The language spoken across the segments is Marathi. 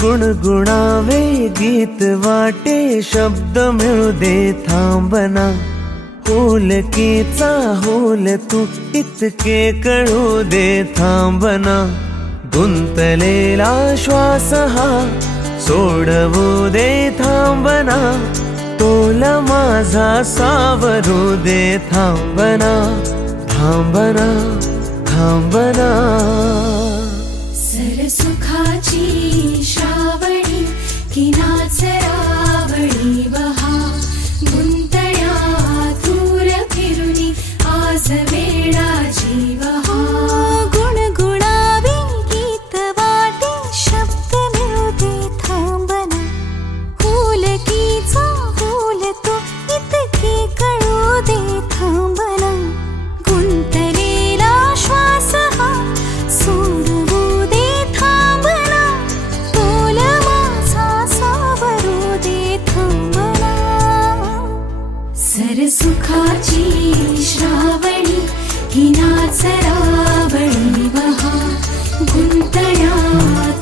गुणगुणावे गीत वाटे शब्द मिळू दे थांबना, होलकीचा होल तू इतके कळू दे थांबना, गुंतलेला श्वास हा सोडवू दे थांबना, तोल माझा सावरू दे थांबना, थांबना थांबना। सरसुखाची श्रावणी की नाचरावळी बहा, गुंतण्या दूर फिरुनी आज वेडा जीव हा, गुणगुणावे गीत वाटे शब्द मिळू दे थांबना, होलकीचा होल तो इतके कळू दे थांबना, गुंतलेला श्वास हा सोडवू दे थांबना, तोल माझा सावरू दे थांबना। सरसुखाची श्रावणी की नाचरावळी बहा, गुंतण्या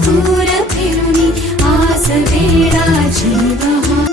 दूर फिरुनी आज वेडा जीव हा।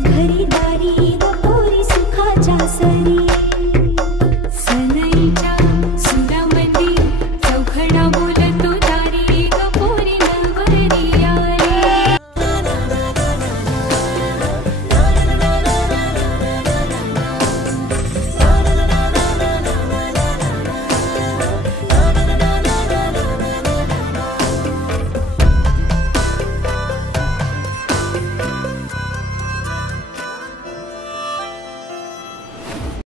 घरी दारी व पोरी सुखाच्या सरी।